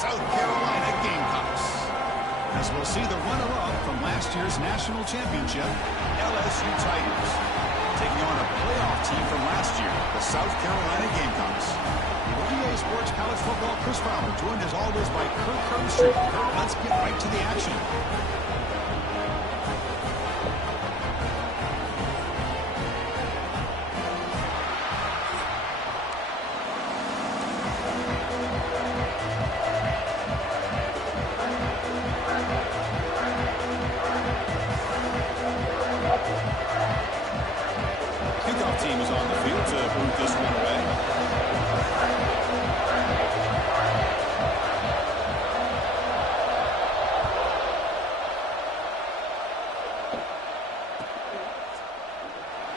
South Carolina Gamecocks. As we'll see the runner-up from last year's national championship, LSU Tigers, taking on a playoff team from last year, the South Carolina Gamecocks. For EA Sports College Football, Chris Fowler, joined as always by Kirk Herbstreit. Kirk, let's get right to the action.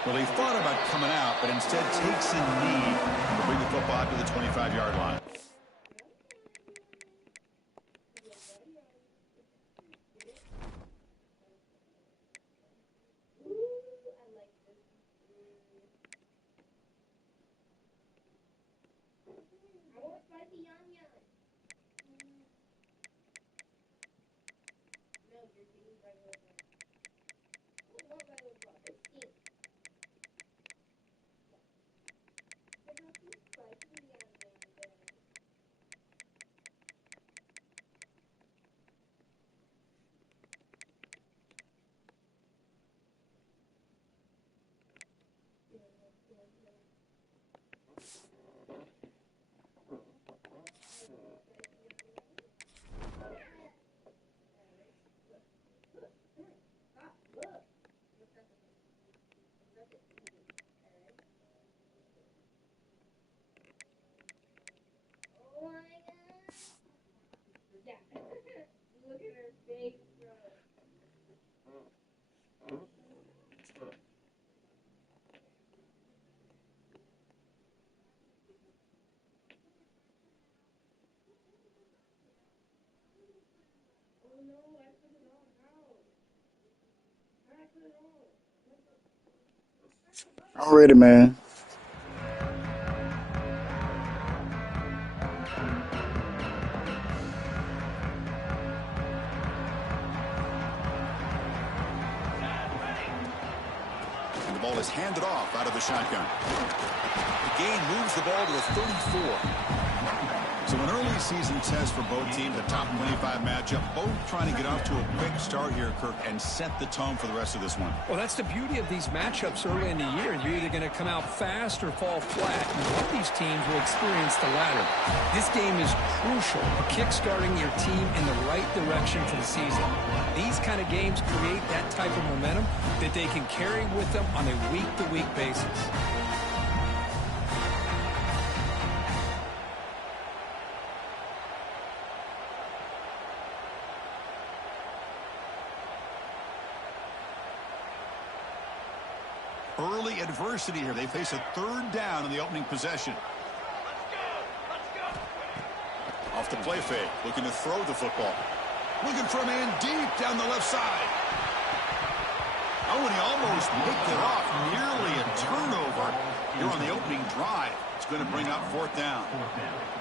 Well, he thought about coming out, but instead takes a knee to bring the football out to the 25-yard line. I'm ready, man. And the ball is handed off out of the shotgun. The gain moves the ball to a 34. So an early season test for both teams, a top 25 matchup. Both trying to get off to a quick start here, Kirk, and set the tone for the rest of this one. Well, that's the beauty of these matchups early in the year. You're either going to come out fast or fall flat. And both these teams will experience the latter. This game is crucial for kickstarting your team in the right direction for the season. These kind of games create that type of momentum that they can carry with them on a week-to-week basis. Early adversity here. They face a third down in the opening possession. Off the play fake, looking to throw the football. Looking for a man deep down the left side. Oh, and he almost picked it off. Nearly a turnover here on the opening drive. It's going to bring up fourth down.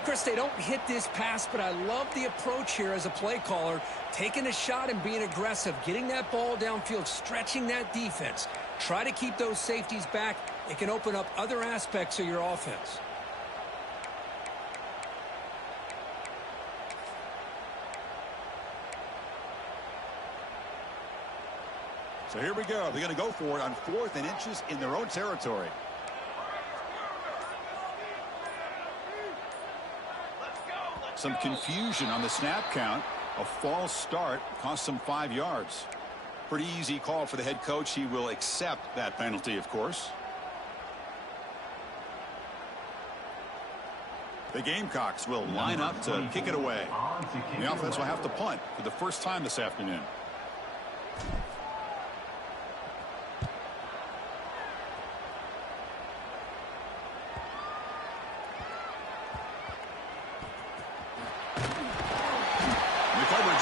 Chris, they don't hit this pass, but I love the approach here as a play caller. Taking a shot and being aggressive, getting that ball downfield, stretching that defense. Try to keep those safeties back. It can open up other aspects of your offense. So here we go. They're going to go for it on 4th and inches in their own territory. Some confusion on the snap count. A false start cost them 5 yards. Pretty easy call for the head coach. He will accept that penalty, of course. The Gamecocks will line up to kick it away. The offense will have to punt for the first time this afternoon.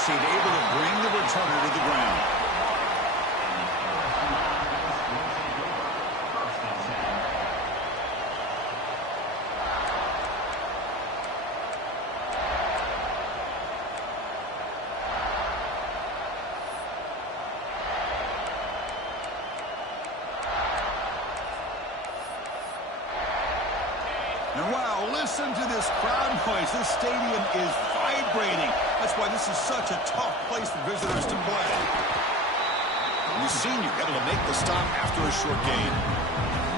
Seemed able to bring the returner to the ground. Wow, listen to this crowd noise. This stadium is vibrating. That's why this is such a tough place for visitors to play. And the senior able to make the stop after a short gain.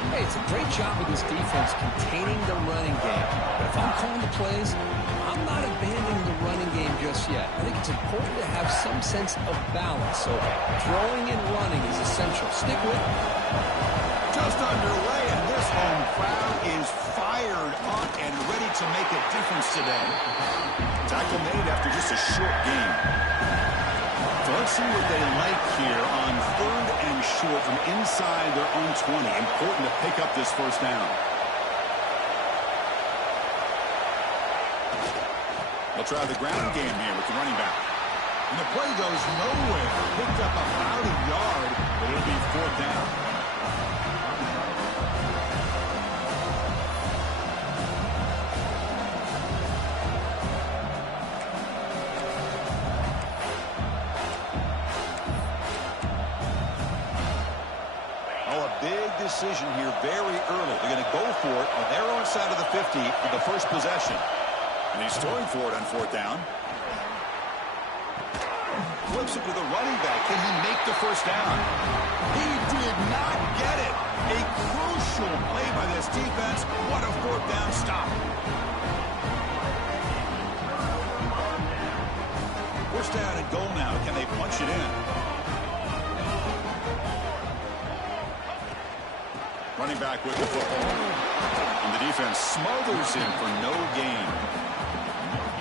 Hey, it's a great job of this defense containing the running game. But if I'm calling the plays, I'm not abandoning the running game just yet. I think it's important to have some sense of balance. So throwing and running is essential. Stick with it. Just underway, and this home crowd is fired up and ready to make a difference today. Tackle made after just a short game. So let's see what they like here on 3rd and short from inside their own 20. Important to pick up this first down. They'll try the ground game here with the running back. And the play goes nowhere. Picked up about a yard, but it'll be 4th down. Decision here very early. They're going to go for it on their own side of the 50 for the first possession. And he's throwing for it on 4th down. Flips it to the running back. Can he make the first down? He did not get it. A crucial play by this defense. What a 4th down stop. First down and goal now. Can they punch it in? Running back with the football. And the defense smothers him for no gain.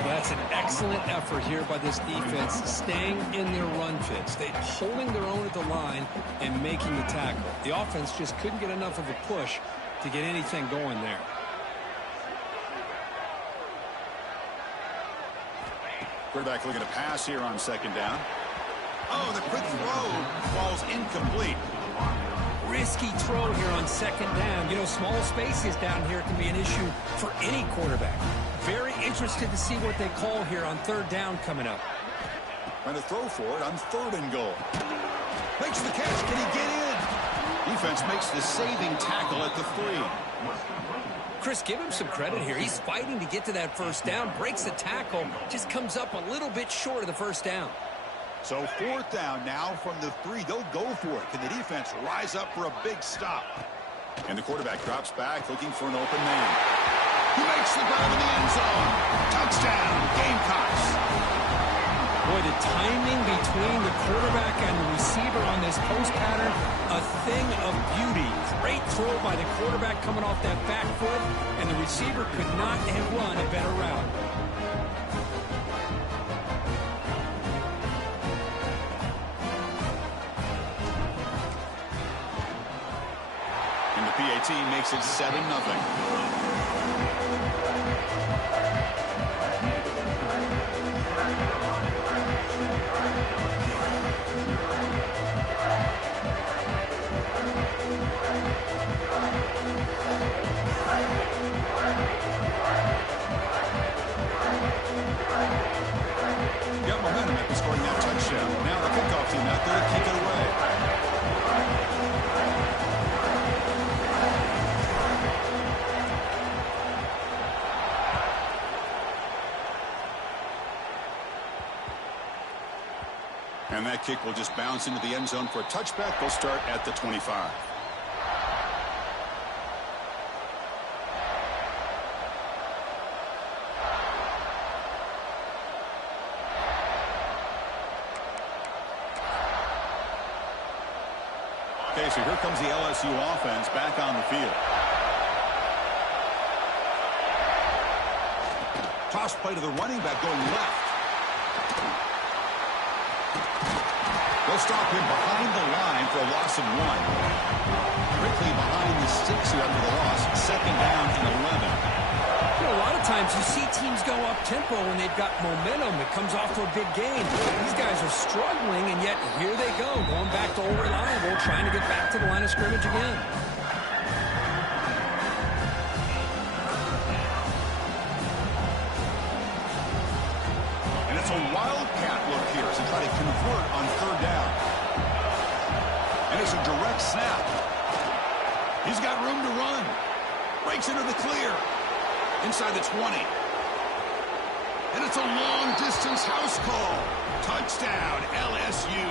That's an excellent effort here by this defense, staying in their run fits. They're holding their own at the line and making the tackle. The offense just couldn't get enough of a push to get anything going there. Quarterback looking to pass here on 2nd down. Oh, the quick throw falls incomplete. Risky throw here on 2nd down. You know, small spaces down here can be an issue for any quarterback. Very interested to see what they call here on 3rd down coming up. Trying to throw for it on 3rd and goal. Makes the catch. Can he get in? Defense makes the saving tackle at the 3. Chris, give him some credit here. He's fighting to get to that first down. Breaks the tackle. Just comes up a little bit short of the first down. So 4th down now from the 3. They'll go for it. Can the defense rise up for a big stop? And the quarterback drops back looking for an open man. He makes the grab in the end zone. Touchdown, Gamecocks. Boy, the timing between the quarterback and the receiver on this post pattern, a thing of beauty. Great throw by the quarterback coming off that back foot, and the receiver could not have run a better route. PAT makes it 7-0. Got momentum after scoring that touchdown. Now the kickoff team out there to kick it away. And that kick will just bounce into the end zone for a touchback. They'll start at the 25. Okay, so here comes the LSU offense back on the field. Toss play to the running back going left. They'll stop him behind the line for a loss of 1. Quickly behind the sticks here after the loss. 2nd down and 11. You know, a lot of times you see teams go up-tempo when they've got momentum. It comes off to a big gain. These guys are struggling, and yet here they go, going back to old reliable, trying to get back to the line of scrimmage again. And it's a wildcat look here as they try to convert on 3rd down. And it's a direct snap. He's got room to run. Breaks into the clear. Inside the 20. And it's a long-distance house call. Touchdown, LSU.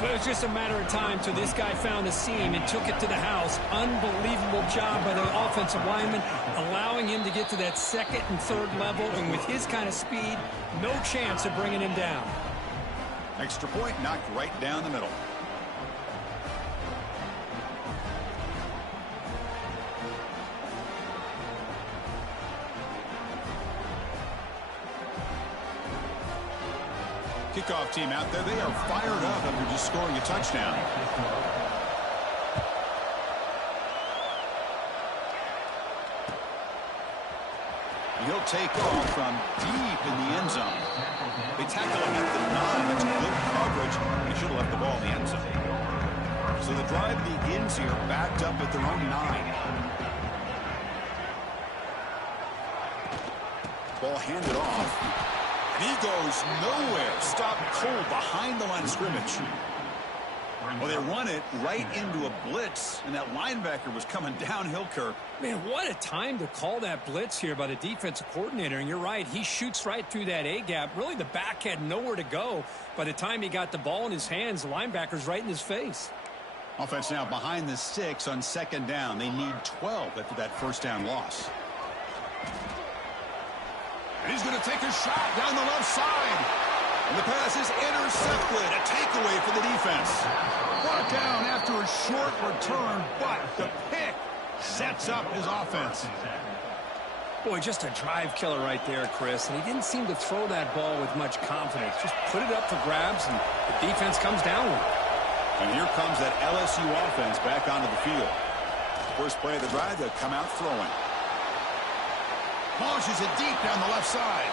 But it was just a matter of time till this guy found the seam and took it to the house. Unbelievable job by the offensive lineman, allowing him to get to that second and third level. And with his kind of speed, no chance of bringing him down. Extra point knocked right down the middle. Kickoff team out there. They are fired up after just scoring a touchdown. He'll take off from deep in the end zone. They tackle him at the 9. That's good coverage. He should have left the ball in the end zone. So the drive begins here backed up at their own 9. Ball handed off. And he goes nowhere. Stopped cold behind the line of scrimmage. Well, they run it right into a blitz, and that linebacker was coming downhill, Kirk. Man, what a time to call that blitz here by the defensive coordinator. And you're right, he shoots right through that A-gap. Really, the back had nowhere to go. By the time he got the ball in his hands, the linebacker's right in his face. Offense now behind the 6 on second down. They need 12 after that first down loss. And he's going to take a shot down the left side. And the pass is intercepted. A takeaway for the defense. Brought down after a short return, but the pick sets up his offense. Boy, just a drive killer right there, Chris. And he didn't seem to throw that ball with much confidence. Just put it up for grabs, and the defense comes down with it. And here comes that LSU offense back onto the field. First play of the drive, they'll come out throwing. Launches it deep down the left side.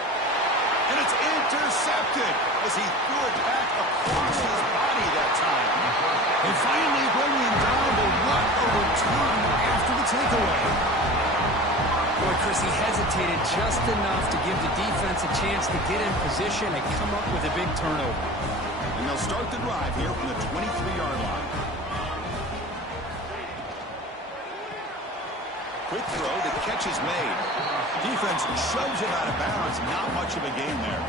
And it's intercepted as he threw it back across his body that time. They finally bring him down, but what a return after the takeaway. Boy, Chris, he hesitated just enough to give the defense a chance to get in position and come up with a big turnover. And they'll start the drive here from the 23-yard line. Quick throw, the catch is made. Defense shoves him out of bounds. Not much of a gain there.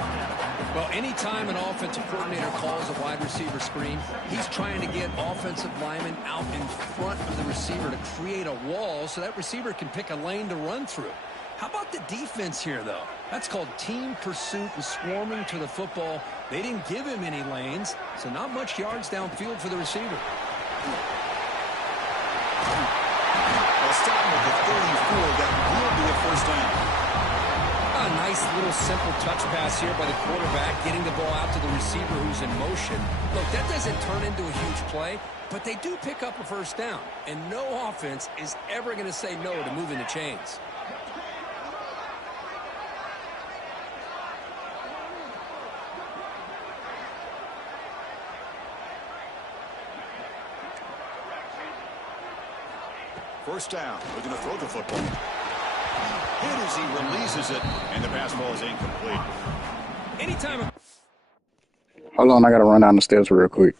Well, anytime an offensive coordinator calls a wide receiver screen, he's trying to get offensive linemen out in front of the receiver to create a wall so that receiver can pick a lane to run through. How about the defense here, though? That's called team pursuit and swarming to the football. They didn't give him any lanes, so not much yards downfield for the receiver. Starting with the 34, that will be a first down. A nice little simple touch pass here by the quarterback, getting the ball out to the receiver who's in motion. Look, that doesn't turn into a huge play, but they do pick up a first down, and no offense is ever going to say no to moving the chains. First down. We're going to throw the football. Hit as he releases it, and the pass ball is incomplete. Anytime. Hold on, I got to run down the steps real quick.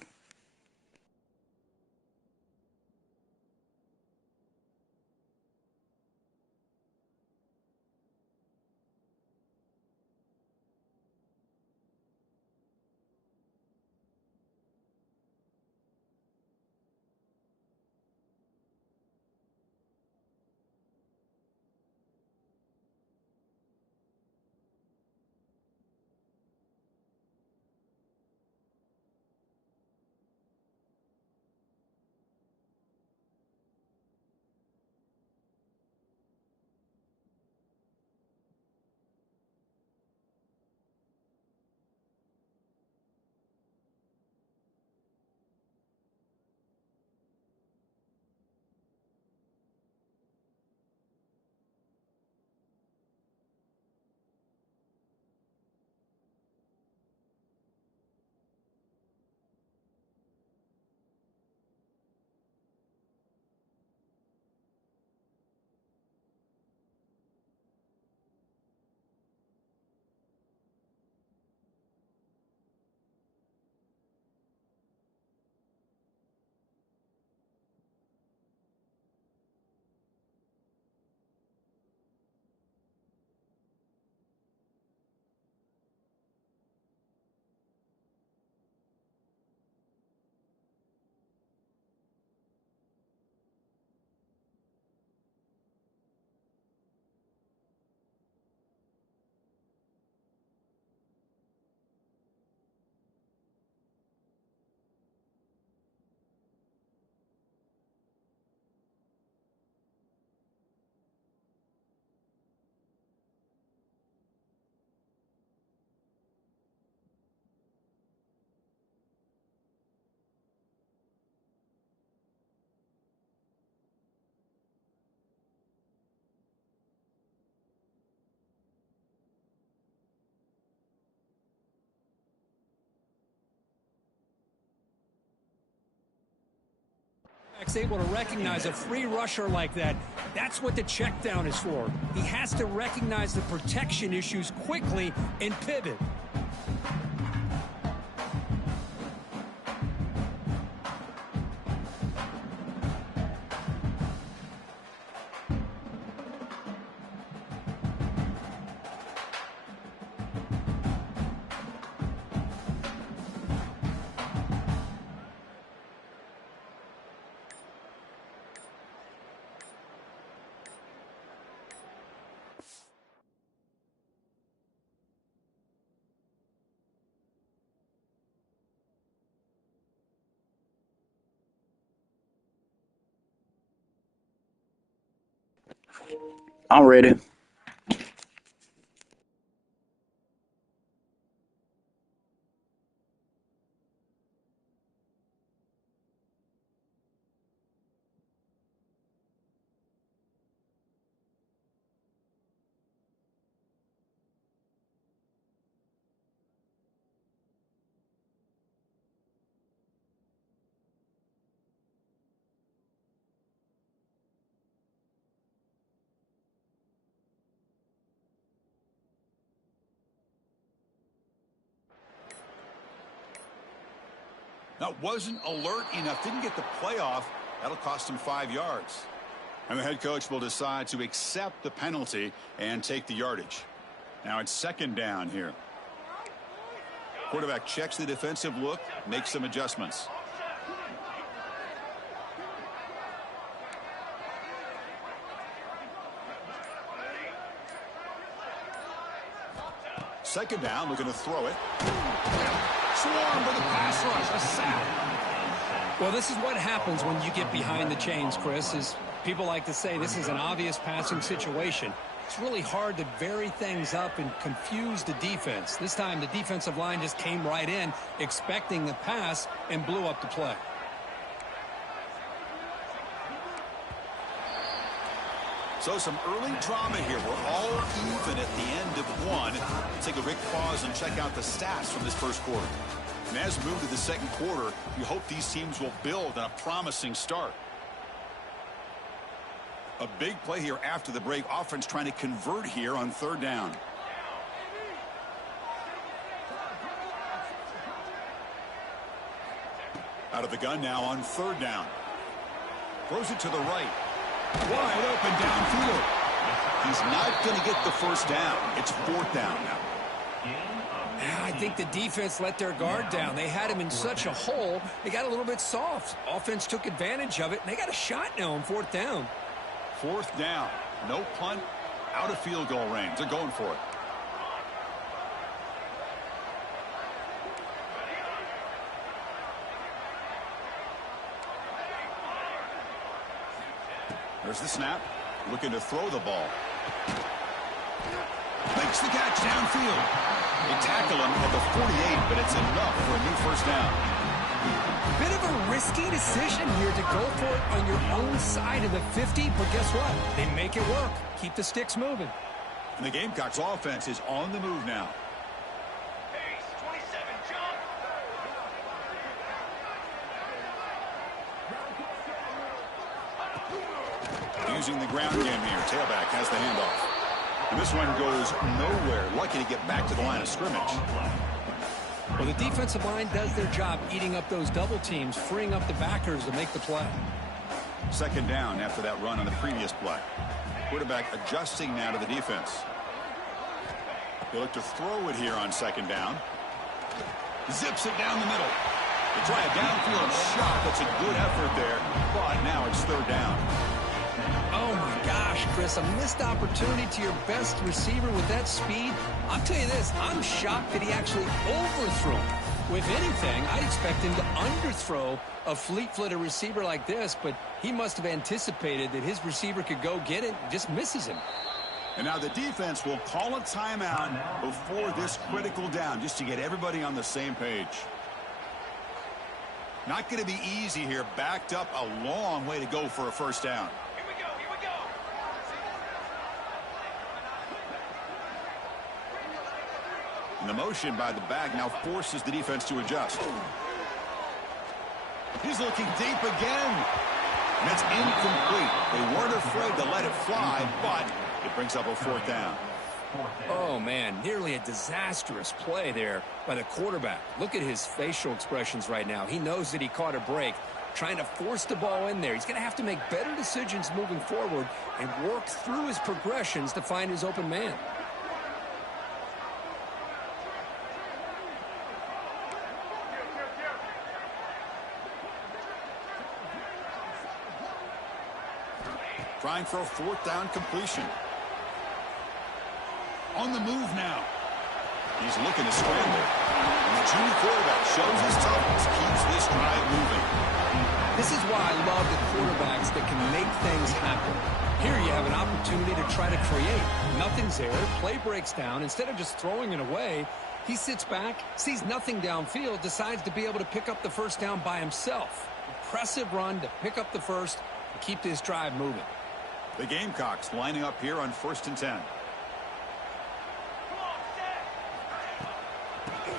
able to recognize a free rusher like that. That's what the check down is for. He has to recognize the protection issues quickly and pivot. I'm ready. That wasn't alert enough. Didn't get the playoff. That'll cost him 5 yards. And the head coach will decide to accept the penalty and take the yardage. Now it's 2nd down here. Quarterback checks the defensive look, makes some adjustments. Second down, looking to throw it. Swarm for the pass rush, a sack. Well, this is what happens when you get behind the chains, Chris, is people like to say this is an obvious passing situation. It's really hard to vary things up and confuse the defense. This time the defensive line just came right in, expecting the pass, and blew up the play. So some early drama here. We're all even at the end of one. Take a quick pause and check out the stats from this first quarter. And as we move to the second quarter, you hope these teams will build on a promising start. A big play here after the break. Offense trying to convert here on 3rd down. Out of the gun now on 3rd down. Throws it to the right. Wide open downfield. He's not going to get the first down. It's 4th down now. I think the defense let their guard down. They had him in such a hole, they got a little bit soft. Offense took advantage of it, and they got a shot now on 4th down. 4th down. No punt. Out of field goal range. They're going for it. There's the snap. Looking to throw the ball. Makes the catch downfield. They tackle him at the 48, but it's enough for a new first down. Bit of a risky decision here to go for it on your own side of the 50, but guess what? They make it work. Keep the sticks moving. And the Gamecocks offense is on the move now. Using the ground game here. Tailback has the handoff. And this one goes nowhere. Lucky to get back to the line of scrimmage. Well, the defensive line does their job eating up those double teams, freeing up the backers to make the play. 2nd down after that run on the previous play. Quarterback adjusting now to the defense. They look to throw it here on 2nd down. Zips it down the middle. They try a downfield shot. That's a good effort there. But now it's 3rd down. Oh, my gosh, Chris, a missed opportunity to your best receiver with that speed. I'll tell you this, I'm shocked that he actually overthrew him. With anything, I'd expect him to underthrow a fleet-footed receiver like this, but he must have anticipated that his receiver could go get it and just misses him. And now the defense will call a timeout before this critical down, just to get everybody on the same page. Not going to be easy here. Backed up a long way to go for a first down. And the motion by the back now forces the defense to adjust. He's looking deep again. And it's incomplete. They weren't afraid to let it fly, but it brings up a 4th down. Oh, man, nearly a disastrous play there by the quarterback. Look at his facial expressions right now. He knows that he caught a break, trying to force the ball in there. He's going to have to make better decisions moving forward and work through his progressions to find his open man. Trying for a 4th down completion. On the move now. He's looking to scramble. And the junior quarterback shows his toughness, keeps this drive moving. This is why I love the quarterbacks that can make things happen. Here you have an opportunity to try to create. Nothing's there. Play breaks down. Instead of just throwing it away, he sits back, sees nothing downfield, decides to be able to pick up the first down by himself. Impressive run to pick up the first and keep this drive moving. The Gamecocks lining up here on 1st and 10.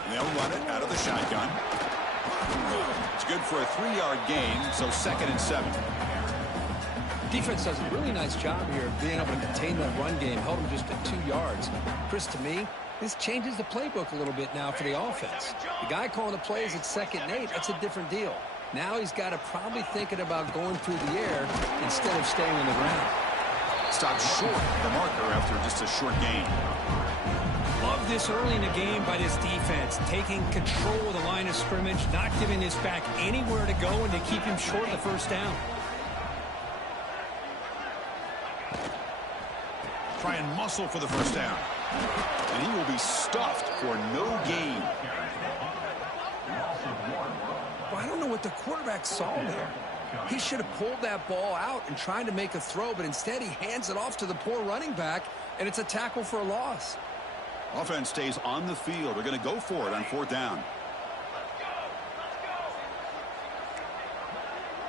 And they'll run it out of the shotgun. It's good for a 3-yard gain, so 2nd and 7. Defense does a really nice job here of being able to contain that run game, held him just at 2 yards. Chris, to me, this changes the playbook a little bit now for the offense. The guy calling the plays at 2nd and 8, that's a different deal. Now he's got to probably thinking about going through the air instead of staying on the ground. Stopped short of the marker after just a short gain. Love this early in the game by this defense, taking control of the line of scrimmage, not giving this back anywhere to go, and to keep him short of the first down. Try and muscle for the first down. And he will be stuffed for no gain. Well, I don't know what the quarterback saw there. He should have pulled that ball out and tried to make a throw, but instead he hands it off to the poor running back, and it's a tackle for a loss. Offense stays on the field. They're going to go for it on 4th down.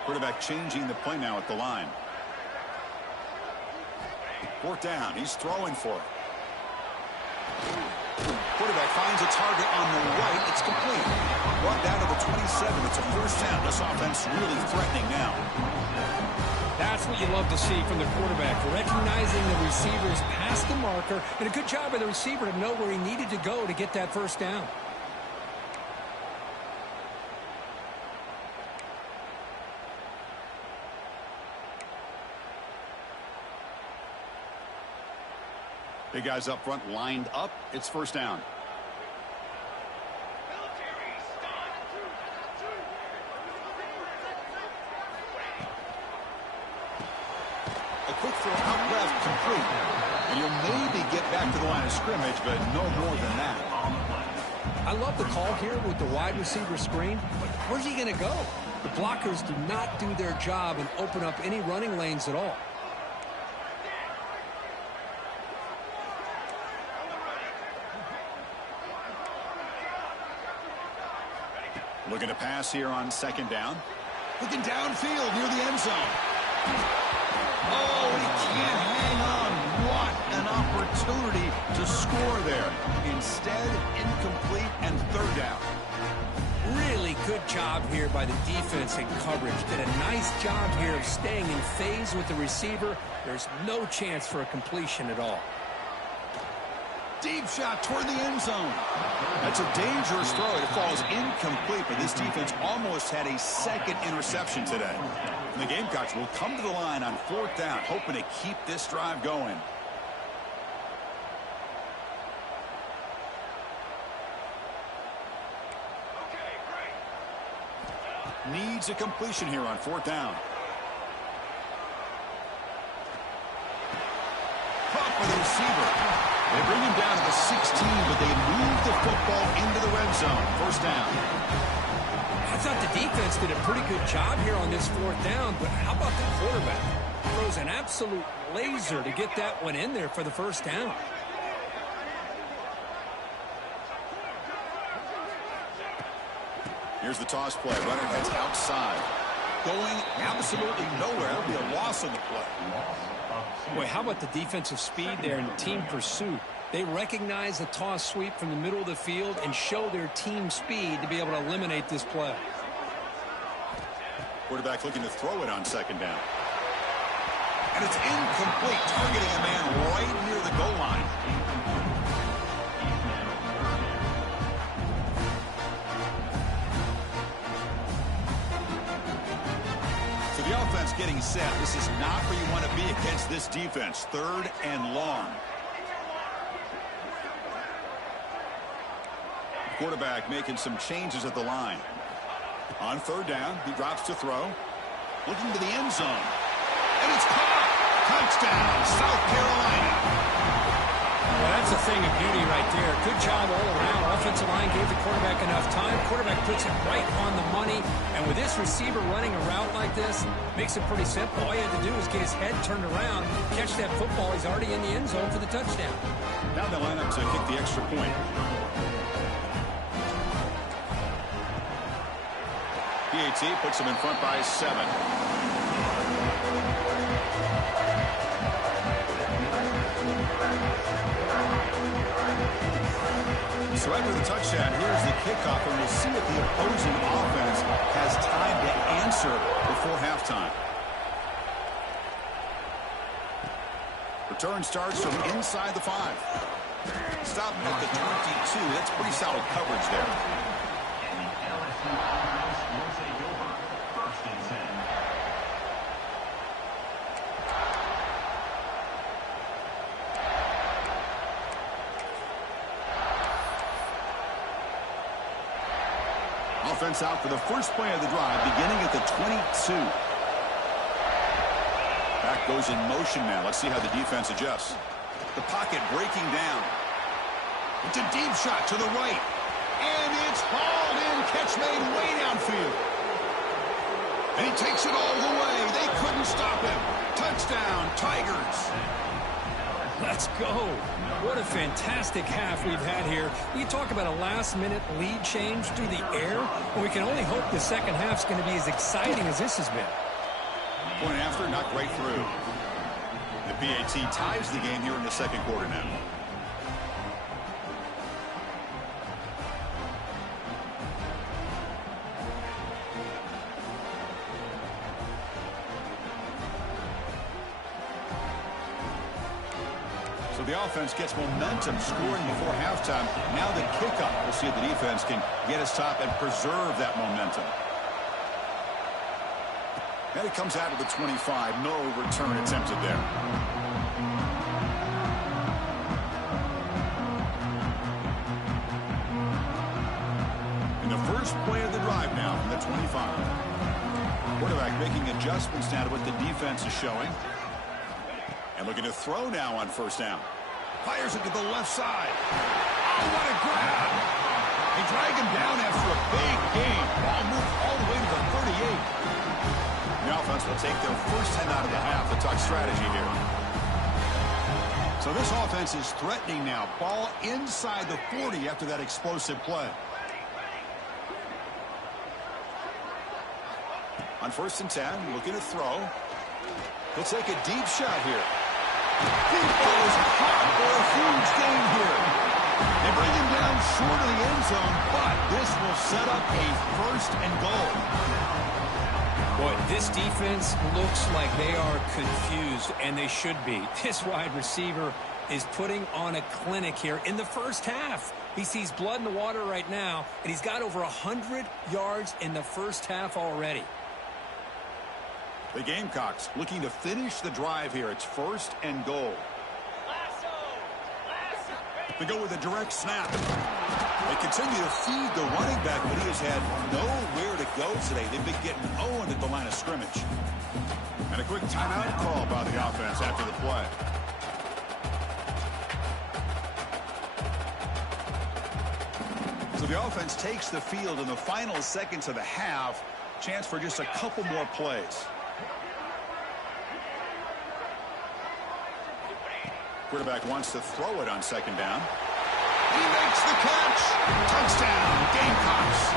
Quarterback changing the play now at the line. 4th down. He's throwing for it. Quarterback finds a target on the right. It's complete. Brought down to the 27. It's a 1st down. This offense really threatening now. That's what you love to see from the quarterback, recognizing the receivers past the marker, and a good job by the receiver to know where he needed to go to get that first down. Big guys up front lined up. It's 1st down. A quick throw out left, complete. And you'll maybe get back to the line of scrimmage, but no more than that. I love the call here with the wide receiver screen, but where's he going to go? The blockers do not do their job and open up any running lanes at all. Looking to pass here on 2nd down. Looking downfield near the end zone. Oh, he can't hang on. What an opportunity to score there. Instead, incomplete and 3rd down. Really good job here by the defense in coverage. Did a nice job here of staying in phase with the receiver. There's no chance for a completion at all. Deep shot toward the end zone. That's a dangerous throw. It falls incomplete, but this defense almost had a 2nd interception today. And the Gamecocks will come to the line on 4th down, hoping to keep this drive going. Needs a completion here on 4th down. Caught by the receiver. They bring him down to the 16, but they move the football into the red zone. 1st down. I thought the defense did a pretty good job here on this 4th down, but how about the quarterback? Throws an absolute laser to get that one in there for the first down. Here's the toss play. Runner heads outside. Going absolutely nowhere. That'll be a loss on the play. Boy, how about the defensive speed there and team pursuit? They recognize the toss sweep from the middle of the field and show their team speed to be able to eliminate this play. Quarterback looking to throw it on second down. And it's incomplete, targeting a man right near the goal line. So the offense getting set. This is not where you want to be against this defense. 3rd and long. Quarterback making some changes at the line. On 3rd down, he drops to throw. Looking to the end zone. And it's caught. Touchdown, South Carolina. Well, that's a thing of beauty right there. Good job all around. Offensive line gave the quarterback enough time. Quarterback puts it right on the money. And with this receiver running a route like this, makes it pretty simple. All you had to do is get his head turned around, catch that football. He's already in the end zone for the touchdown. Now they line up to kick the extra point. PAT puts them in front by 7. So after the touchdown, here's the kickoff, and we'll see if the opposing offense has time to answer before halftime. Return starts from inside the 5. Stopping at the 22. That's pretty solid coverage there. Offense out for the first play of the drive, beginning at the 22. Back goes in motion now. Let's see how the defense adjusts. The pocket breaking down. It's a deep shot to the right. And it's hauled in. Catch made way downfield. And he takes it all the way. They couldn't stop him. Touchdown, Tigers. Let's go. What a fantastic half we've had here. We talk about a last-minute lead change through the air, and we can only hope the second half's going to be as exciting as this has been. Point after, knocked right through. The PAT ties the game here in the second quarter now. So the offense gets momentum scoring before halftime. Now the kickoff. We'll see if the defense can get a stop and preserve that momentum. And it comes out of the 25. No return attempted there. In the first play of the drive now from the 25. Quarterback making adjustments now to what the defense is showing. And looking to throw now on first down. Fires it to the left side. Oh, what a grab. They drag him down after a big gain. Ball moved all the way to the 38. The offense will take their first 10 out of the half. The talk strategy here. So this offense is threatening now. Ball inside the 40 after that explosive play. On first and 10, looking to throw. He'll take a deep shot here. Deep ball is caught for a huge gain here. They bring him down short of the end zone, but this will set up a first and goal. Boy, this defense looks like they are confused, and they should be. This wide receiver is putting on a clinic here in the first half. He sees blood in the water right now, and he's got over 100 yards in the first half already. The Gamecocks looking to finish the drive here. It's first and goal. They go with a direct snap. They continue to feed the running back, but he has had nowhere to go today. They've been getting owned at the line of scrimmage. And a quick timeout call by the offense after the play. So the offense takes the field in the final seconds of the half. Chance for just a couple more plays. Quarterback wants to throw it on second down. He makes the catch. Touchdown, Gamecocks.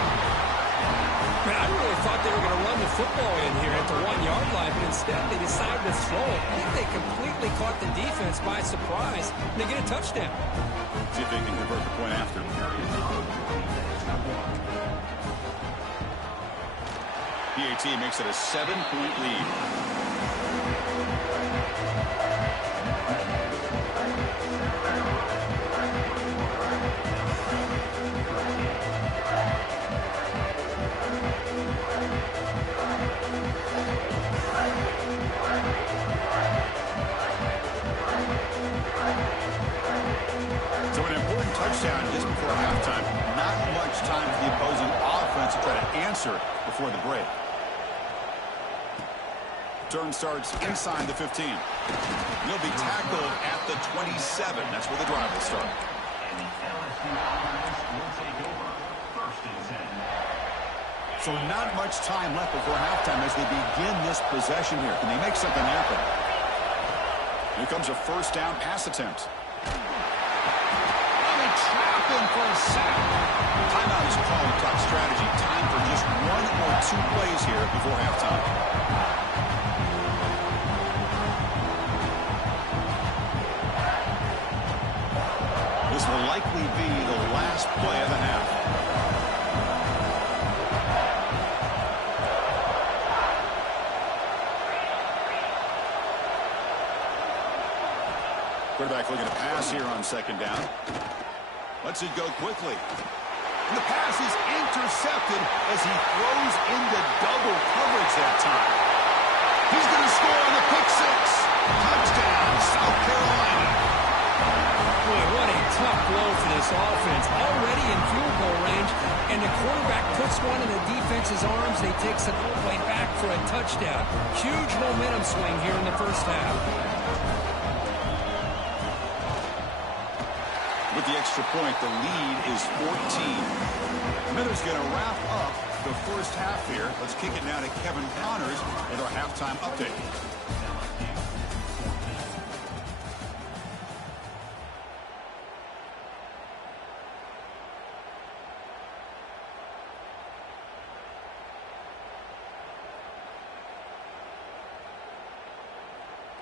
Man, I really thought they were going to run the football in here at the 1-yard line, but instead they decided to throw it. I think they completely caught the defense by surprise, and they get a touchdown. See if they can convert the point after. PAT makes it a 7-point lead. So an important touchdown just before halftime. Not much time for the opposing offense to try to answer before the break. Turn starts inside the 15. He'll be tackled at the 27. That's where the drive will start. So not much time left before halftime as they begin this possession here. Can they make something happen? Here comes a first down pass attempt. Oh, they trap him for a sack. Timeout is called top strategy. Time for just 1 or 2 plays here before halftime. This will likely be the last play of the half. Quarterback looking to pass here on second down. Lets it go quickly. And the pass is intercepted as he throws into double coverage that time. He's going to score on the pick six. Touchdown, South Carolina. Boy, what a tough blow for this offense. Already in field goal range, and the quarterback puts one in the defense's arms. They takes it all the way back for a touchdown. Huge momentum swing here in the first half. With the extra point, the lead is 14. Miller's going to wrap up the first half here. Let's kick it now to Kevin Connors with our halftime update.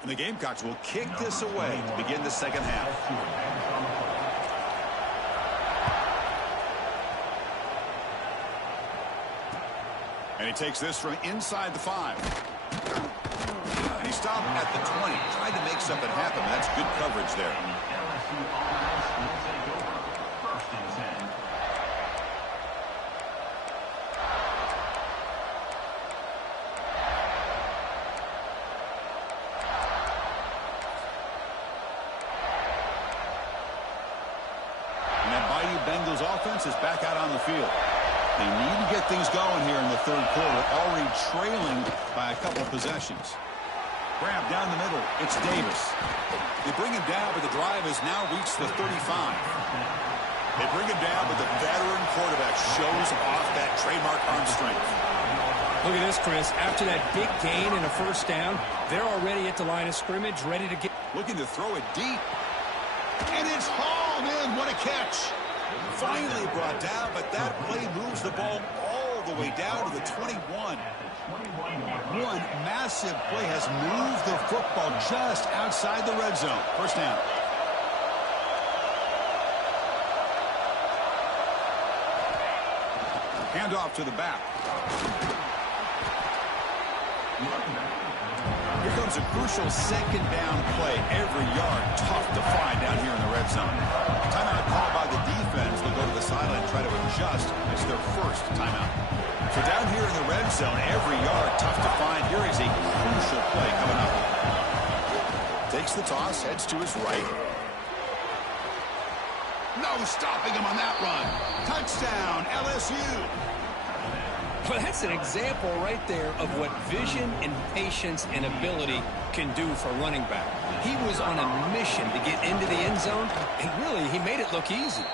And the Gamecocks will kick this away to begin the second half. And he takes this from inside the 5. And he stopped at the 20. Tried to make something happen. That's good coverage there. And that Bayou Bengals offense is back out on the field. They need to get things going here in the third quarter, already trailing by a couple of possessions. Grab down the middle. It's Davis. They bring him down, but the drive has now reached the 35. They bring him down, but the veteran quarterback shows off that trademark arm strength. Look at this, Chris. After that big gain and a first down, they're already at the line of scrimmage, ready to get... Looking to throw it deep. And it's hauled in. What a catch. Finally brought down, but that play moves the ball all the way down to the 21. One massive play has moved the football just outside the red zone. First down. Handoff to the back. Here comes a crucial second down play. Every yard tough to find down here in the red zone. Timeout called by the defense. They'll go to the sideline and try to adjust. It's their first timeout. So down here in the red zone, every yard tough to find. Here is a crucial play coming up. Takes the toss, heads to his right. No stopping him on that run. Touchdown, LSU. Well, that's an example right there of what vision and patience and ability can do for running back. He was on a mission to get into the end zone, and really, he made it look easy.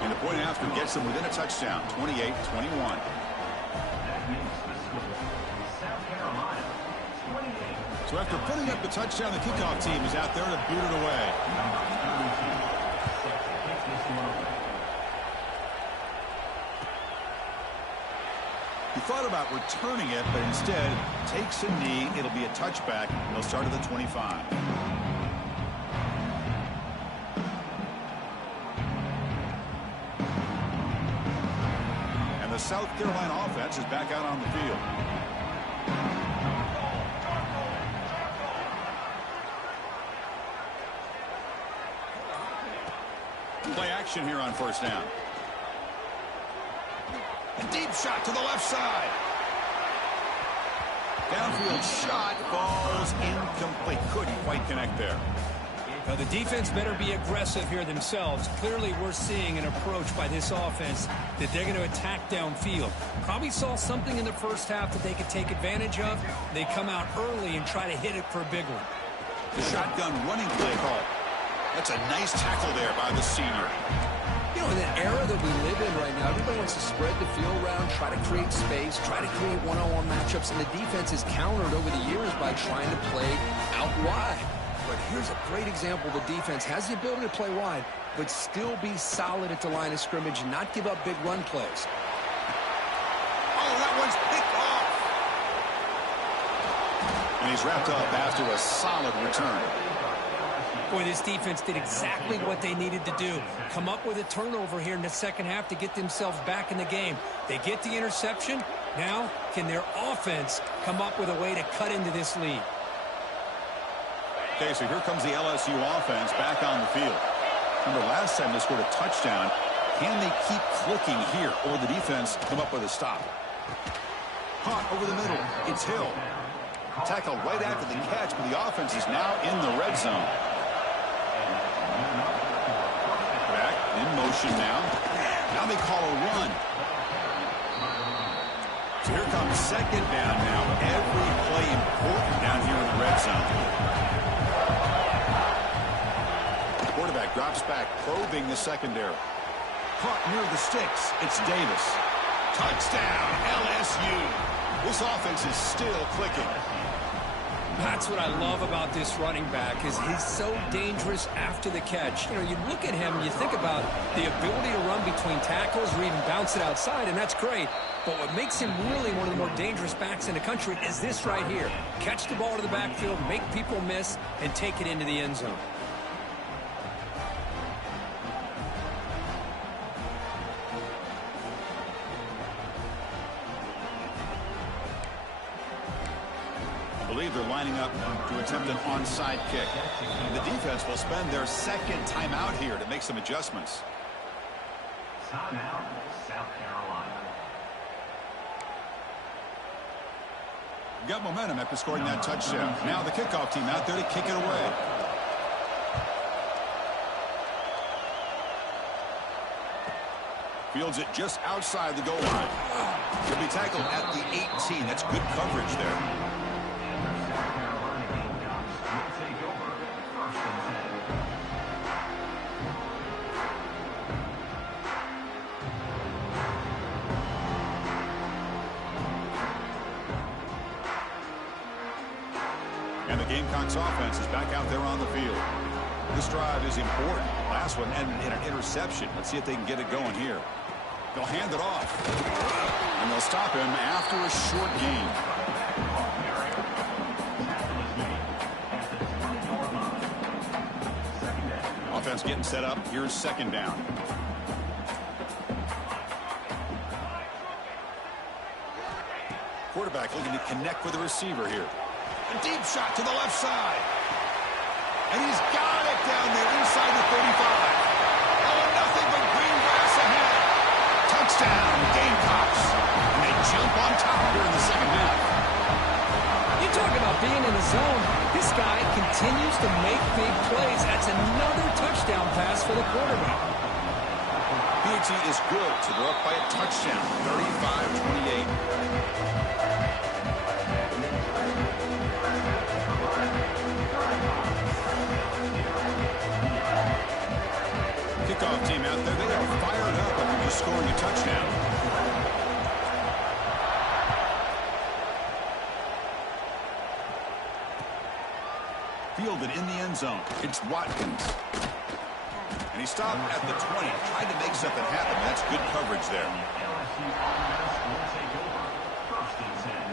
And the point after gets him within a touchdown, 28-21. So after putting up the touchdown, the kickoff team is out there to boot it away. He thought about returning it, but instead takes a knee. It'll be a touchback. They'll start at the 25. South Carolina offense is back out on the field. Play action here on first down. A deep shot to the left side. Downfield shot falls incomplete. Couldn't quite connect there. Now the defense better be aggressive here themselves. Clearly we're seeing an approach by this offense that they're going to attack downfield. Probably saw something in the first half that they could take advantage of. They come out early and try to hit it for a big one. The shotgun running play call. That's a nice tackle there by the senior. You know, in the era that we live in right now, everybody wants to spread the field around, try to create space, try to create one-on-one matchups, and the defense is countered over the years by trying to play out wide. But here's a great example. The defense has the ability to play wide, but still be solid at the line of scrimmage and not give up big run plays. Oh, that one's picked off. And he's wrapped up after a solid return. Boy, this defense did exactly what they needed to do. Come up with a turnover here in the second half to get themselves back in the game. They get the interception. Now, can their offense come up with a way to cut into this lead? Okay, so here comes the LSU offense back on the field. Remember, last time they scored a touchdown. Can they keep clicking here, or the defense come up with a stop? Caught over the middle. It's Hill. Tackled right after the catch, but the offense is now in the red zone. Back in motion now. Now they call a run. So here comes second down now. Every play important down here in the red zone. The quarterback drops back, probing the secondary. Caught near the sticks. It's Davis. Touchdown, LSU. This offense is still clicking. That's what I love about this running back is he's so dangerous after the catch. You know, you look at him, you think about the ability to run between tackles or even bounce it outside, and that's great. But what makes him really one of the more dangerous backs in the country is this right here. Catch the ball to the backfield, make people miss, and take it into the end zone. I believe they're lining up to attempt an onside kick. The defense will spend their second timeout here to make some adjustments. Timeout, South Carolina. Got momentum after scoring that touchdown. Now the kickoff team out there to kick it away. Fields it just outside the goal line. He'll be tackled at the 18. That's good coverage there. And the Gamecocks offense is back out there on the field. This drive is important. Last one ended in an interception. Let's see if they can get it going here. They'll hand it off. And they'll stop him after a short gain. Offense getting set up. Here's second down. Quarterback looking to connect with the receiver here. A deep shot to the left side. And he's got it down there inside the 35. Oh, nothing but green grass ahead. Touchdown, Gamecocks. And they jump on top here in the second half. You talk about being in the zone. This guy continues to make big plays. That's another touchdown pass for the quarterback. PhD is good to go up by a touchdown, 35-28. Kickoff team out there, they are fired up after just scoring a touchdown. Fielded in the end zone. It's Watkins. And he stopped at the 20, tried to make something happen. That's good coverage there. LSU offense will take over. First and 10.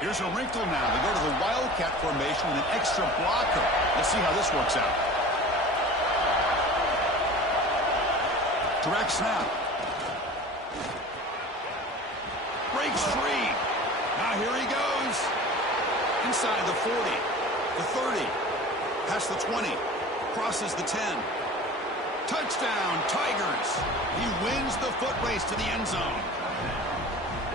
Here's a wrinkle now. They go to the Wildcat formation with an extra blocker. Let's see how this works out. Direct snap. Breaks free. Now here he goes. Inside the 40, the 30, past the 20, crosses the 10. Touchdown, Tigers. He wins the foot race to the end zone.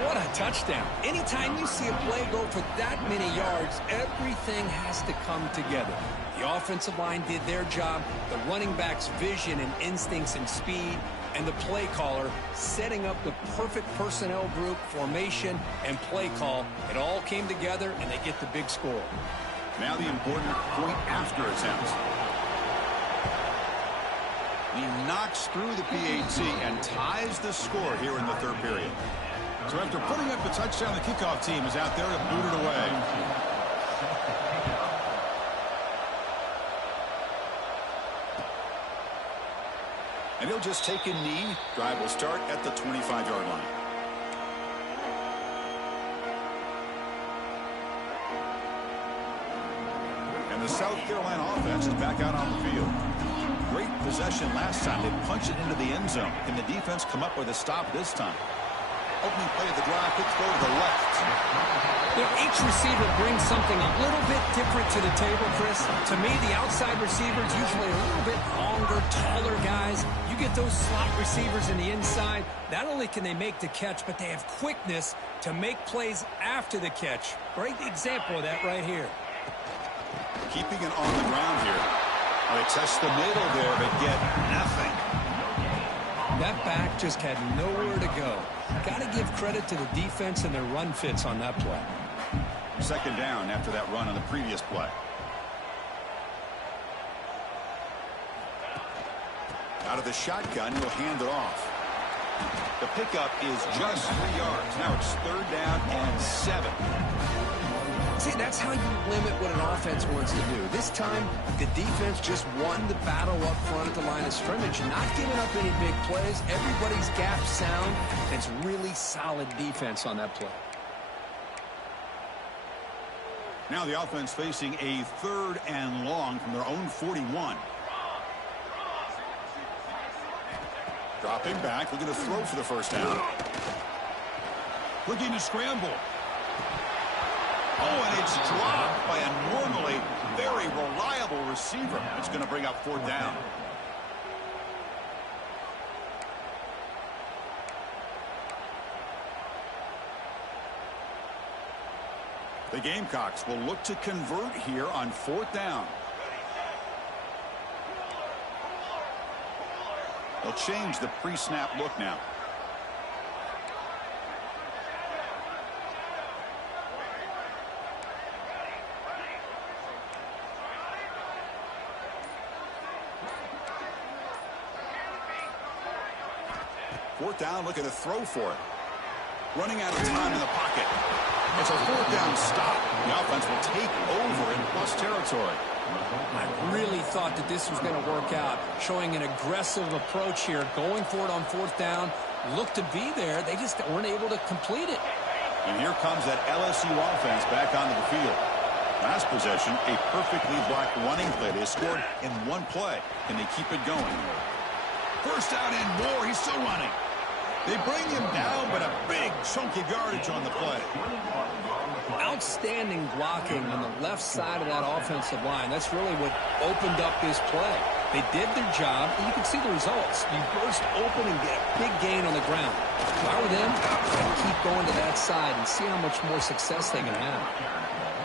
What a touchdown. Anytime you see a play go for that many yards, everything has to come together. The offensive line did their job, the running back's vision and instincts and speed, and the play caller setting up the perfect personnel group, formation, and play call. It all came together, and they get the big score. Now the important point after attempt. He knocks through the PAT and ties the score here in the third period. So after putting up the touchdown, the kickoff team is out there to boot it away. And he'll just take a knee. Drive will start at the 25-yard line. And the South Carolina offense is back out on the field. Great possession last time. They punch it into the end zone. Can the defense come up with a stop this time? Opening play of the drive, quick throw to the left. You know, each receiver brings something a little bit different to the table, Chris. To me, the outside receivers, usually a little bit longer, taller guys. You get those slot receivers in the inside, not only can they make the catch, but they have quickness to make plays after the catch. Great example of that right here. Keeping it on the ground here. They test the middle there, but get nothing. That back just had nowhere to go. Got to give credit to the defense and their run fits on that play. Second down after that run on the previous play. Out of the shotgun, he'll hand it off. The pickup is just 3 yards. Now it's third down and 7. See, that's how you limit what an offense wants to do. This time, the defense just won the battle up front at the line of scrimmage, not giving up any big plays. Everybody's gap sound. It's really solid defense on that play. Now the offense facing a third and long from their own 41. Dropping back, looking to throw for the first down. Looking to scramble. Oh, and it's dropped by a normally very reliable receiver. It's going to bring up fourth down. The Gamecocks will look to convert here on fourth down. They'll change the pre-snap look now. Fourth down, looking to throw for it. Running out of time in the pocket. It's a fourth down stop. The offense will take over in plus territory. I really thought that this was going to work out, showing an aggressive approach here, going for it on fourth down. Looked to be there. They just weren't able to complete it. And here comes that LSU offense back onto the field. Last possession, a perfectly blocked running play. They scored in one play. Can they keep it going? First down and more. He's still running. They bring him down, but a big chunk of yardage on the play. Outstanding blocking on the left side of that offensive line. That's really what opened up this play. They did their job, and you can see the results. You burst open and get a big gain on the ground. If I were them, I'd keep going to that side and see how much more success they can have.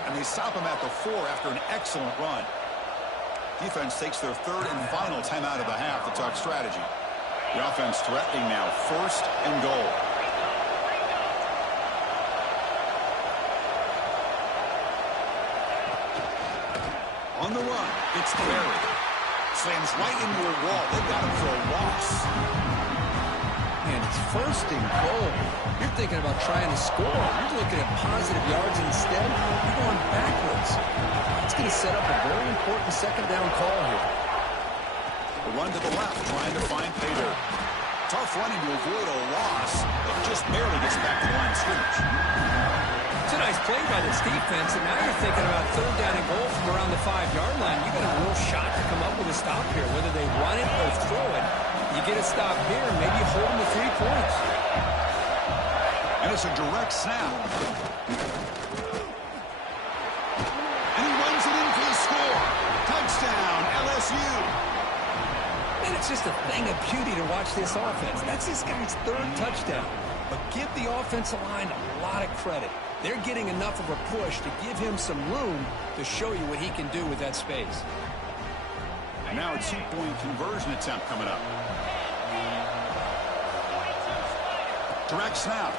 And they stop him at the 4 after an excellent run. Defense takes their third and final timeout of the half to talk strategy. The offense threatening now, first and goal. On the run, it's Terry. Slams right into a wall. They've got him for a loss. And it's first and goal. You're thinking about trying to score. You're looking at positive yards instead. You're going backwards. It's going to set up a very important second down call here. The run to the left, trying to find pay dirt. Tough running to avoid a loss, but just barely gets back to the line of scrimmage. It's a nice play by this defense, and now you're thinking about third down and goal from around the 5-yard line. You got a real shot to come up with a stop here, whether they run it or throw it. You get a stop here, and maybe you hold them to 3 points. And it's a direct snap. And he runs it in for the score. Touchdown, LSU. And it's just a thing of beauty to watch this offense. That's this guy's 3rd touchdown. But give the offensive line a lot of credit. They're getting enough of a push to give him some room to show you what he can do with that space. And now a 2-point conversion attempt coming up. Direct snap.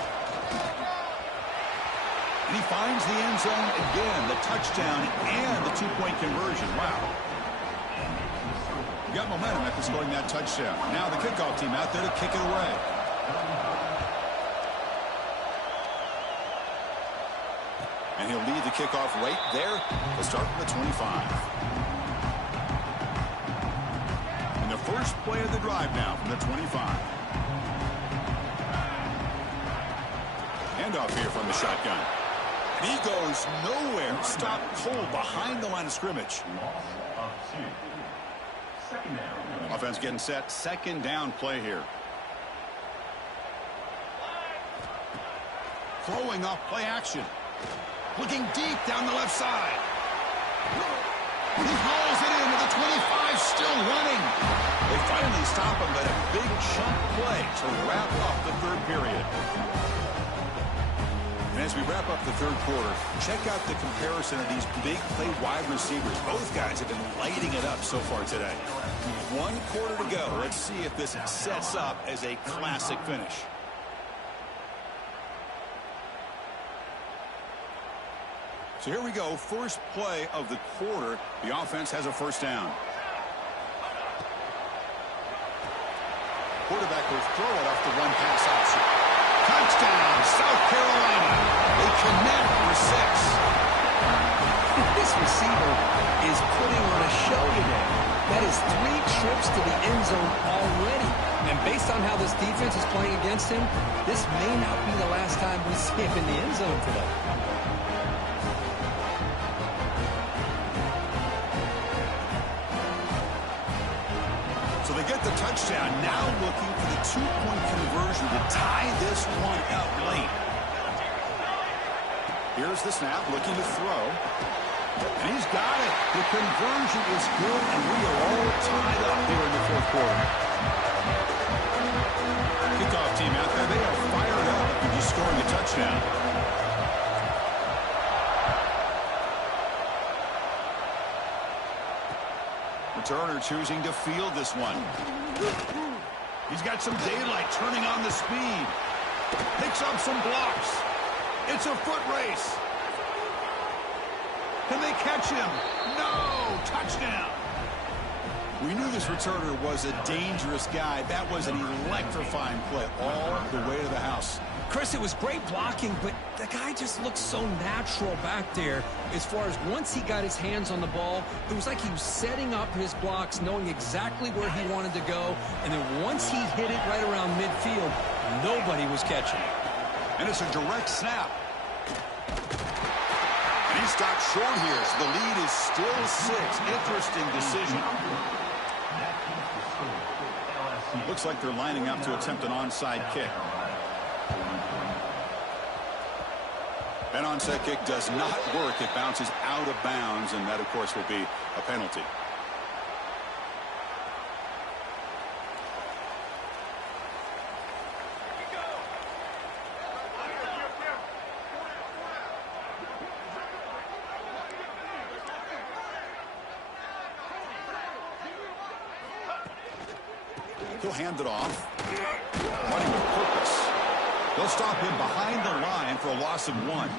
And he finds the end zone again. The touchdown and the 2-point conversion. Wow. You got momentum after scoring that touchdown. Now the kickoff team out there to kick it away. And he'll lead the kickoff right there. We'll start from the 25. And the first play of the drive now from the 25. Handoff here from the shotgun. And he goes nowhere. Stopped cold behind the line of scrimmage. Loss of 2. Second down. Offense getting set. Second down play here. Throwing off play action. Looking deep down the left side. He hauls it in with the 25 still running. They finally stop him, but a big chunk play to wrap up the 3rd period. And as we wrap up the 3rd quarter, check out the comparison of these big play wide receivers. Both guys have been lighting it up so far today. 1 quarter to go. Let's see if this sets up as a classic finish. So here we go. First play of the quarter. The offense has a first down. Quarterback will throw it off the run pass option. Touchdown, South Carolina. They connect for 6. This receiver is putting on a show today. That is 3 trips to the end zone already. And based on how this defense is playing against him, this may not be the last time we see him in the end zone today. So they get the touchdown. Now looking for the 2-point conversion to tie this one up late. Here's the snap, looking to throw. And he's got it. The conversion is good, and we are all tied up here in the 4th quarter. Kickoff team out there, they are fired up after just scoring a touchdown. Returner choosing to field this one. He's got some daylight turning on the speed. Picks up some blocks. It's a foot race. Can they catch him? No! Touchdown! We knew this returner was a dangerous guy. That was an electrifying play all the way to the house. Chris, it was great blocking, but the guy just looked so natural back there as far as once he got his hands on the ball, it was like he was setting up his blocks, knowing exactly where he wanted to go, and then once he hit it right around midfield, nobody was catching it. And it's a direct snap. And he stopped short here, so the lead is still 6. Interesting decision. Looks like they're lining up to attempt an onside kick. An onside kick does not work. It bounces out of bounds, and that, of course, will be a penalty. He'll hand it off. Running with purpose. They'll stop him behind the line for a loss of 1.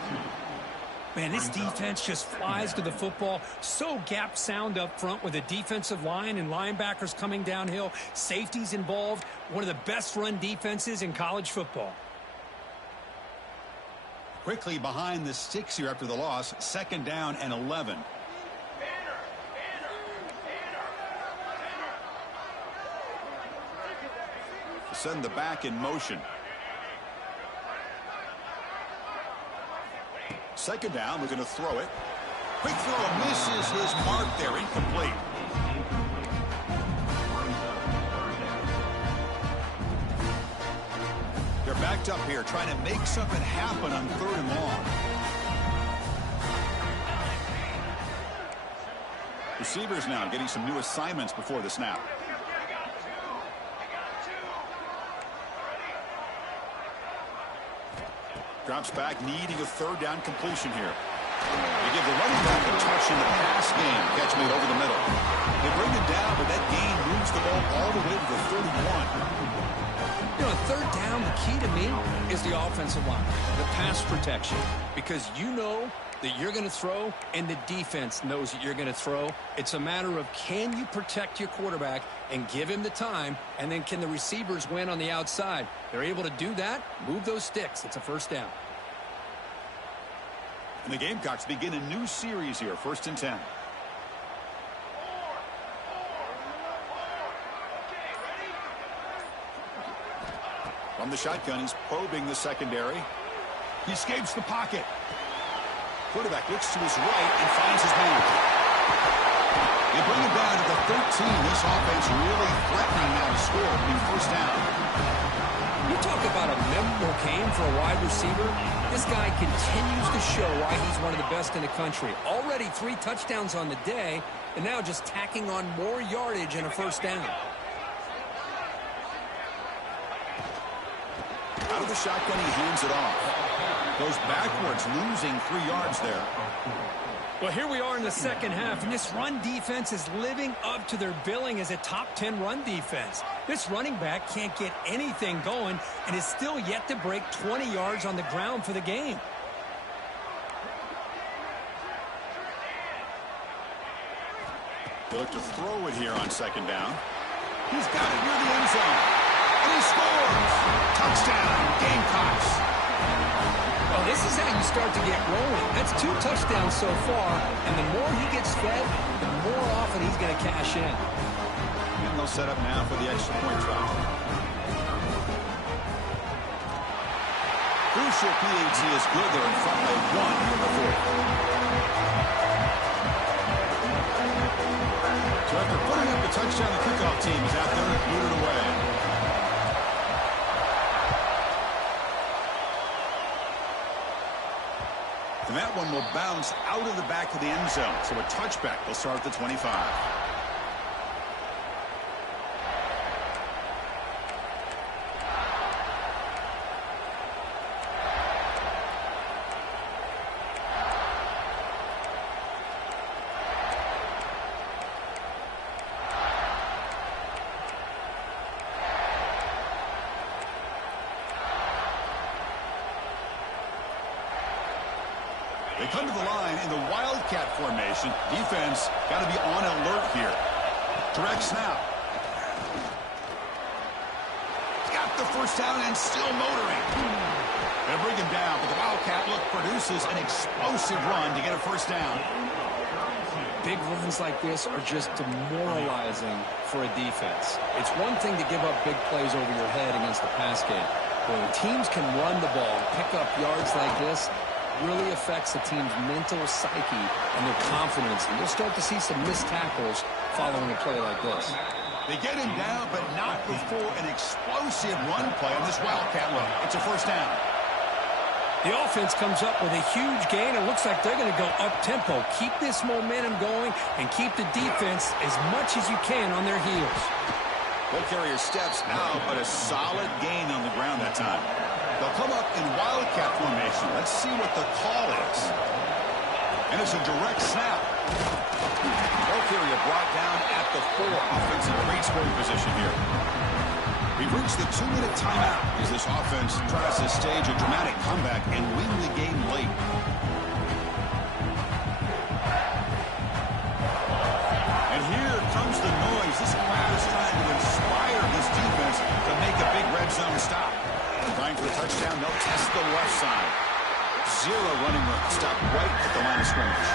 Man, this defense just flies to the football. So gap sound up front with a defensive line and linebackers coming downhill. Safeties involved. One of the best run defenses in college football. Quickly behind the sticks here after the loss. 2nd down and 11. Send the back in motion. Second down, they're going to throw it. Quick throw misses his mark there, incomplete. They're backed up here, trying to make something happen on 3rd and long. Receivers now getting some new assignments before the snap. Drops back, needing a 3rd down completion here. They give the running back a touch in the pass game. Catch made over the middle. They bring it down, but that gain moves the ball all the way to the 31. You know, 3rd down, the key to me is the offensive line, the pass protection. Because you know that you're going to throw, and the defense knows that you're going to throw. It's a matter of, can you protect your quarterback and give him the time, and then can the receivers win on the outside? They're able to do that, move those sticks. It's a 1st down. And the Gamecocks begin a new series here, 1st and 10. From the shotgun, he's probing the secondary. He escapes the pocket. Quarterback looks to his right and finds his man. They bring him down to the 13. This offense really threatening now to score in 1st down. You talk about a memorable game for a wide receiver. This guy continues to show why he's one of the best in the country. Already 3 touchdowns on the day, and now just tacking on more yardage and a 1st down. Out of the shotgun, he hands it off. Goes backwards, losing 3 yards there. Well, here we are in the 2nd half, and this run defense is living up to their billing as a top 10 run defense. This running back can't get anything going and is still yet to break 20 yards on the ground for the game. They look to throw it here on 2nd down. He's got it near the end zone. And he scores! Touchdown, Gamecocks! Well, this is how you start to get rolling. That's 2 touchdowns so far, and the more he gets fed, the more often he's going to cash in. And they'll set up now for the extra point try. Crucial PAT is good. They're in front by 1 here in the 4th. So after putting up a touchdown, the kickoff team is out there and booted away. And that one will bounce out of the back of the end zone. So a touchback will start at the 25. They come to the line in the Wildcat formation. Defense got to be on alert here. Direct snap. Got the 1st down and still motoring. They'll bring him down, but the Wildcat look produces an explosive run to get a 1st down. Big runs like this are just demoralizing for a defense. It's one thing to give up big plays over your head against the pass game. But when teams can run the ball, pick up yards like this, really affects the team's mental psyche and their confidence. And you'll start to see some missed tackles following a play like this. They get him down, but not before an explosive run play on this Wildcat look. It's a 1st down. The offense comes up with a huge gain. It looks like they're going to go up-tempo. Keep this momentum going and keep the defense as much as you can on their heels. Ball carrier steps out, but a solid gain on the ground that time. They'll come up in Wildcat formation. Let's see what the call is. And it's a direct snap. Ball carrier brought down at the 4. Offense in great scoring position here. We've reached the 2-minute timeout as this offense tries to stage a dramatic comeback and win the game late. And here comes the noise. This crowd is trying to inspire this defense to make a big red zone stop. Trying for a touchdown, they'll test the left side. 0 running room. Stop right at the line of scrimmage.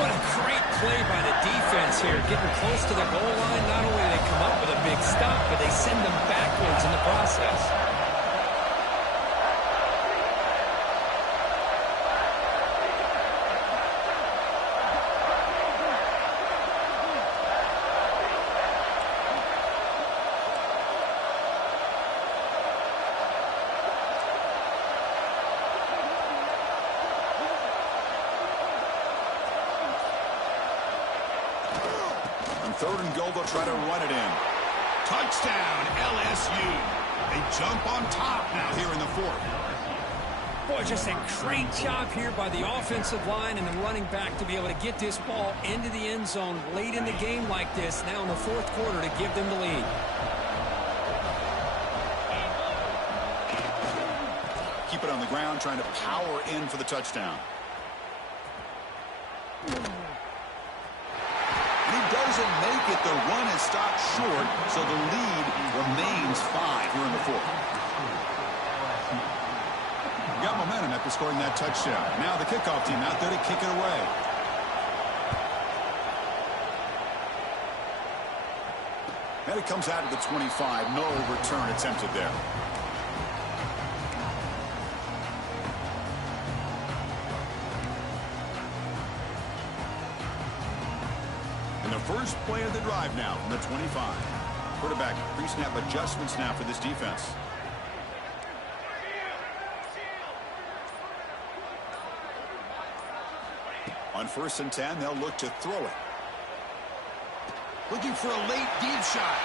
What a great play by the defense here. Getting close to the goal line, not only do they come up with a big stop, but they send them backwards in the process. 3rd and goal, they'll try to run it in. Touchdown, LSU. They jump on top now here in the 4th. Boy, just a great job here by the offensive line and the running back to be able to get this ball into the end zone late in the game like this, now in the 4th quarter, to give them the lead. Keep it on the ground, trying to power in for the touchdown. And he doesn't make it. The run is stopped short, so the lead remains 5 here in the 4th. Got momentum after scoring that touchdown. Now the kickoff team out there to kick it away. And it comes out of the 25. No return attempted there. And the first play of the drive now from the 25. Quarterback pre-snap adjustments now for this defense. On 1st and 10, they'll look to throw it. Looking for a late deep shot.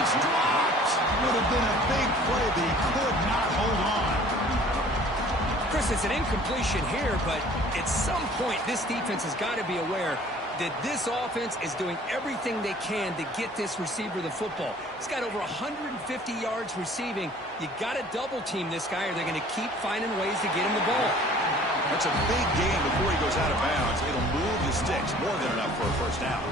It's dropped. Would have been a big play, but he could not hold on. Chris, it's an incompletion here, but at some point, this defense has got to be aware that this offense is doing everything they can to get this receiver the football. He's got over 150 yards receiving. You got to double team this guy, or they're going to keep finding ways to get him the ball. That's a big gain before he goes out of bounds. It'll move the sticks more than enough for a 1st down.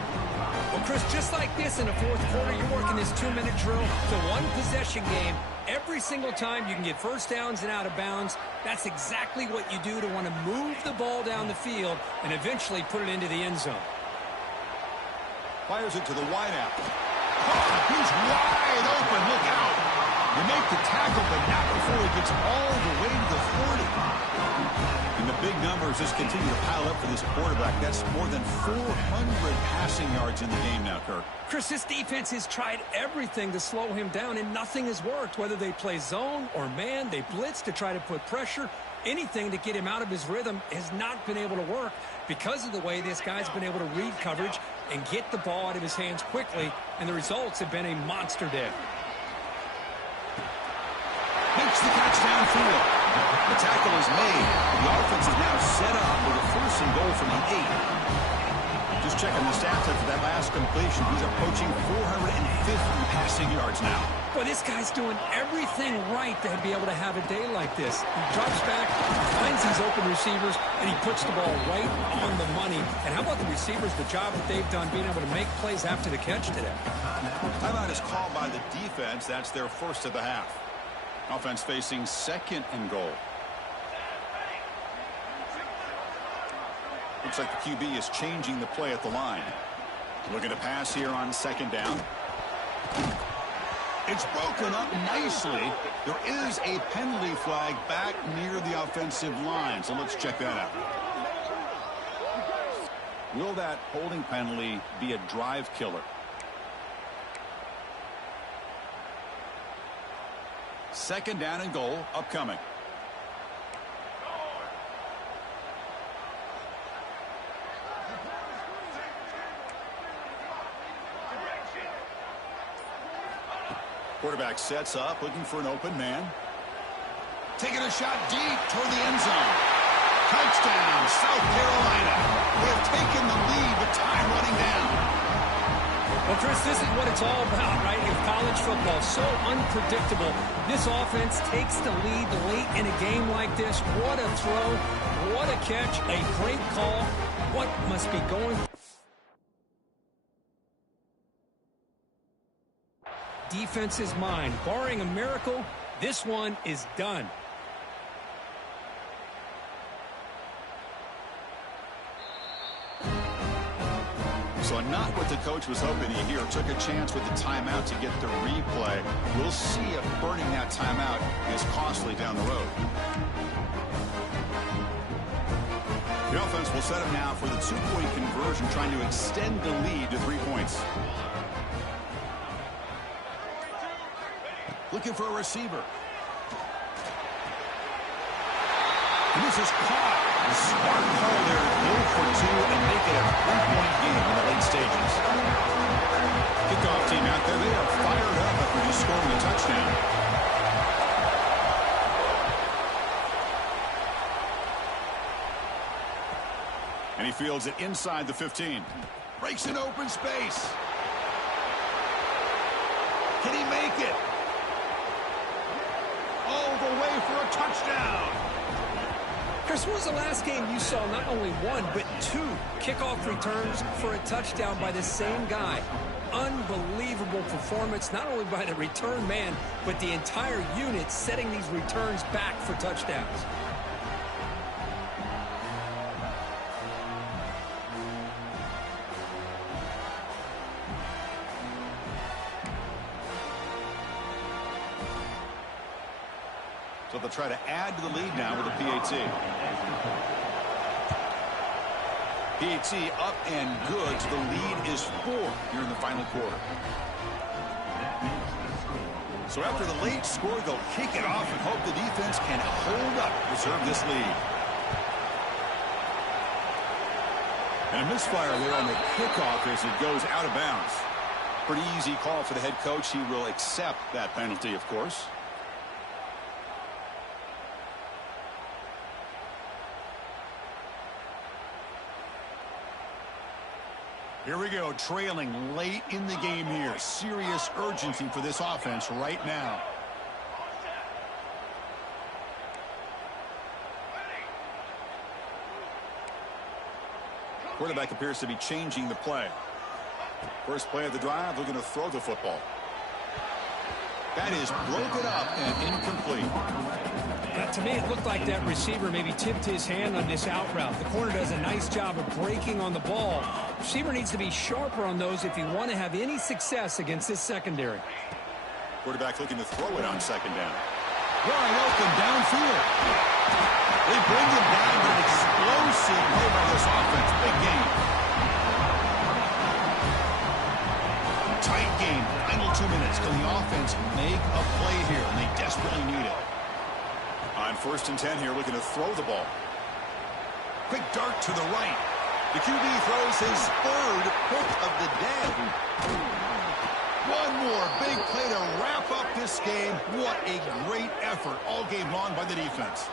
Well, Chris, just like this in the 4th quarter, you're working this 2-minute drill to one-possession game. Every single time you can get 1st downs and out of bounds, that's exactly what you do to want to move the ball down the field and eventually put it into the end zone. Fires it to the wideout. Oh, he's wide open. Look out. You make the tackle, but not before he gets all the way to the 40. And the big numbers just continue to pile up for this quarterback. That's more than 400 passing yards in the game now, Kirk. Chris, this defense has tried everything to slow him down, and nothing has worked. Whether they play zone or man, they blitz to try to put pressure. Anything to get him out of his rhythm has not been able to work because of the way this guy's been able to read coverage and get the ball out of his hands quickly, and the results have been a monster day. Makes the catch downfield. The tackle is made. The offense is now set up with a 1st and goal from the 8. Just checking the stats after that last completion. He's approaching 450 passing yards now. Boy, this guy's doing everything right to be able to have a day like this. He drops back, finds these open receivers, and he puts the ball right on the money. And how about the receivers, the job that they've done being able to make plays after the catch today? Timeout is called by the defense. That's their 1st of the half. Offense facing 2nd and goal. Looks like the QB is changing the play at the line. Looking to pass here on 2nd down. It's broken up nicely. There is a penalty flag back near the offensive line, so let's check that out. Will that holding penalty be a drive killer? Second down and goal upcoming. Quarterback sets up, looking for an open man. Taking a shot deep toward the end zone. Touchdown, South Carolina. They have taken the lead with time running down. Well, Chris, this is what it's all about, right? In college football, so unpredictable. This offense takes the lead late in a game like this. What a throw. What a catch. A great call. What must be going defense's mind? Barring a miracle, this one is done. So not what the coach was hoping to hear. Took a chance with the timeout to get the replay. We'll see if burning that timeout is costly down the road. The offense will set him now for the 2-point conversion, trying to extend the lead to 3 points. Looking for a receiver. And This is caught. Smart call there to go for two and make it a 3-point game in the late stages. Kickoff team out there, they are fired up after just scoring a touchdown. And he fields it inside the 15. Breaks an open space. Can he make it? All the way for a touchdown. Chris, when was the last game you saw not only one, but two kickoff returns for a touchdown by the same guy? Unbelievable performance, not only by the return man, but the entire unit setting these returns back for touchdowns. So they'll try to add to the lead now with a PAT. PAT up and good. So the lead is 4 here in the final quarter. So after the late score, they'll kick it off and hope the defense can hold up, preserve this lead. And a misfire there on the kickoff as it goes out of bounds. Pretty easy call for the head coach. He will accept that penalty, of course. Here we go, trailing late in the game here. Serious urgency for this offense right now. Quarterback appears to be changing the play. First play of the drive, looking to throw the football. That is broken up and incomplete. To me, it looked like that receiver maybe tipped his hand on this out route. The corner does a nice job of breaking on the ball. Receiver needs to be sharper on those if you want to have any success against this secondary. Quarterback looking to throw it on second down. Wide open downfield. They bring him down with an explosive play by this offense. Big game. Tight game. Final 2 minutes. Can the offense make a play here? And they desperately need it. On 1st and 10 here, looking to throw the ball. Quick dart to the right. The QB throws his 3rd pick of the day. One more big play to wrap up this game. What a great effort all game long by the defense.